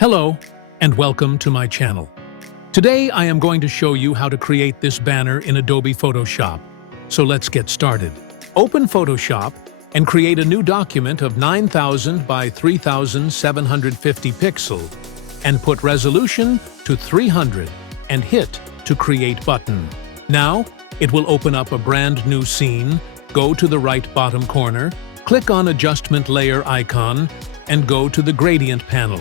Hello, and welcome to my channel. Today I am going to show you how to create this banner in Adobe Photoshop. So let's get started. Open Photoshop and create a new document of 9000 by 3750 pixel and put resolution to 300 and hit to create button. Now, it will open up a brand new scene. Go to the right bottom corner, click on Adjustment Layer icon, and go to the Gradient panel.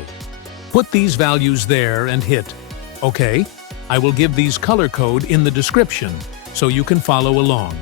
Put these values there and hit OK. I will give these color code in the description so you can follow along.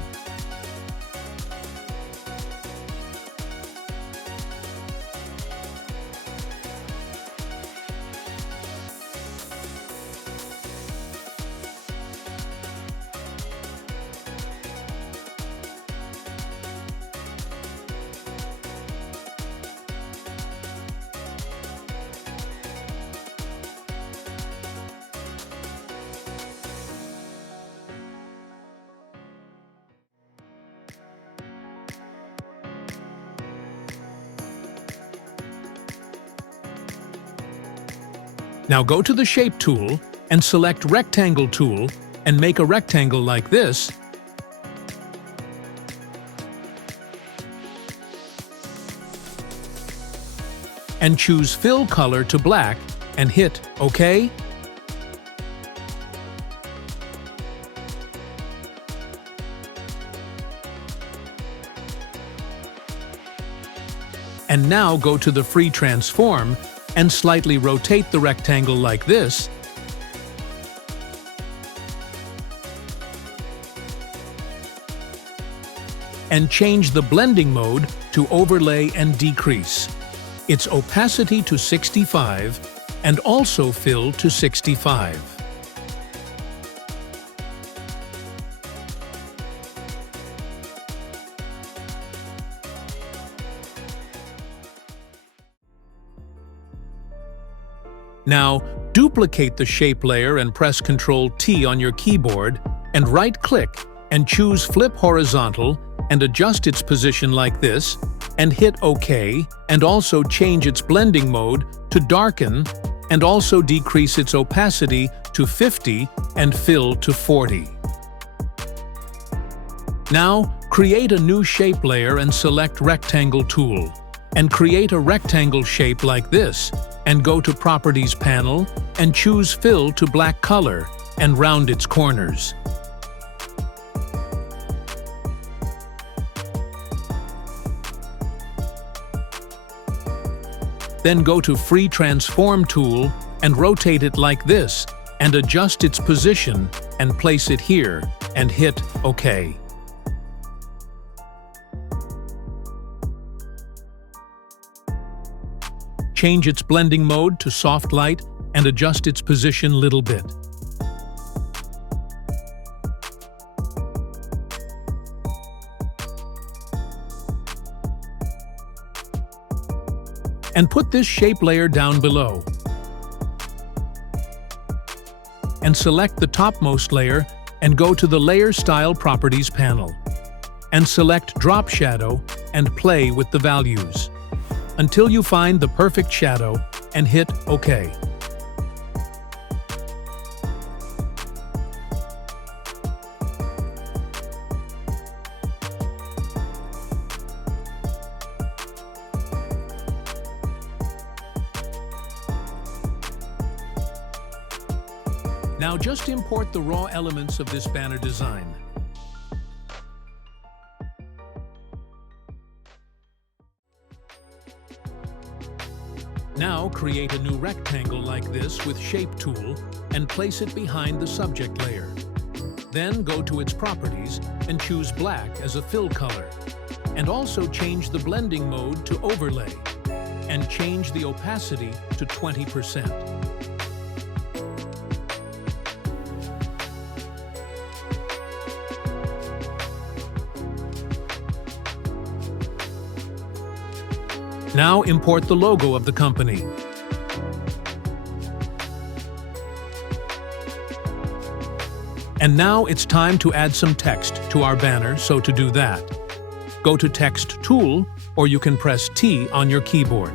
Now go to the Shape tool and select Rectangle tool and make a rectangle like this. And choose Fill Color to Black and hit OK. And now go to the Free Transform and slightly rotate the rectangle like this. And change the blending mode to Overlay and decrease its opacity to 65 and also fill to 65. Now, duplicate the shape layer and press Ctrl-T on your keyboard and right-click and choose Flip Horizontal and adjust its position like this and hit OK and also change its blending mode to darken and also decrease its opacity to 50 and fill to 40. Now, create a new shape layer and select Rectangle tool and create a rectangle shape like this and go to Properties panel and choose Fill to Black Color and round its corners. Then go to Free Transform tool and rotate it like this and adjust its position and place it here and hit OK. Change its blending mode to soft light and adjust its position little bit. And put this shape layer down below. And select the topmost layer and go to the Layer Style Properties panel. And select Drop Shadow and play with the values until you find the perfect shadow and hit OK. Now just import the raw elements of this banner design. Now create a new rectangle like this with Shape tool and place it behind the subject layer. Then go to its properties and choose Black as a fill color. And also change the blending mode to Overlay and change the opacity to 20%. Now import the logo of the company. And now it's time to add some text to our banner, so to do that, go to Text tool, or you can press T on your keyboard.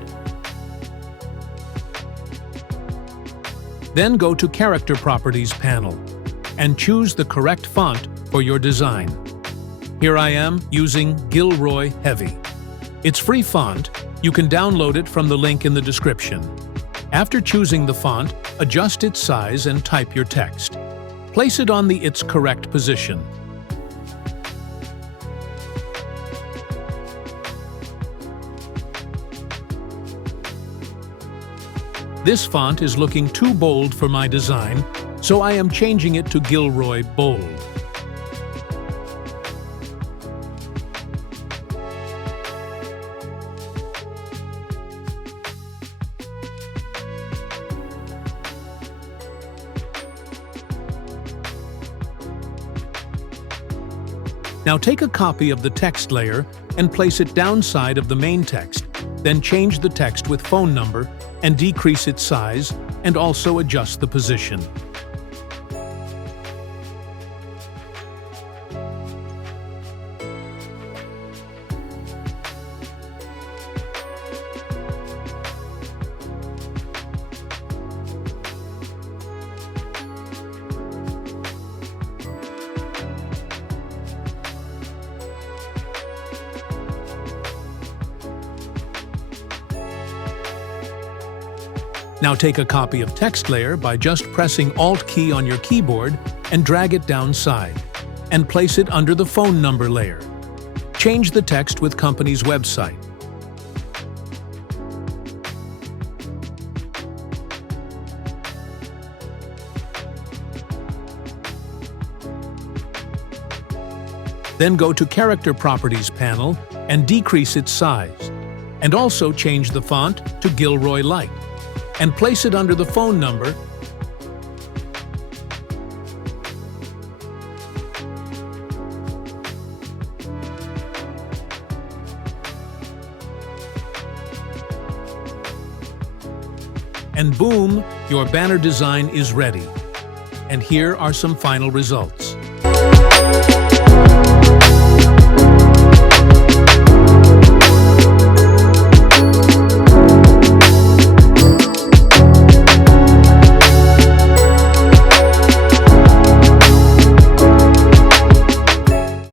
Then go to Character Properties panel and choose the correct font for your design. Here I am using Gilroy Heavy. It's free font. You can download it from the link in the description. After choosing the font, adjust its size and type your text. Place it on its correct position. This font is looking too bold for my design, so I am changing it to Gilroy Bold. Now take a copy of the text layer and place it downside of the main text. Then change the text with phone number and decrease its size and also adjust the position. Now take a copy of text layer by just pressing Alt key on your keyboard and drag it downside, and place it under the phone number layer. Change the text with company's website. Then go to Character Properties panel and decrease its size, and also change the font to Gilroy Light, and place it under the phone number. And boom, your banner design is ready. And here are some final results.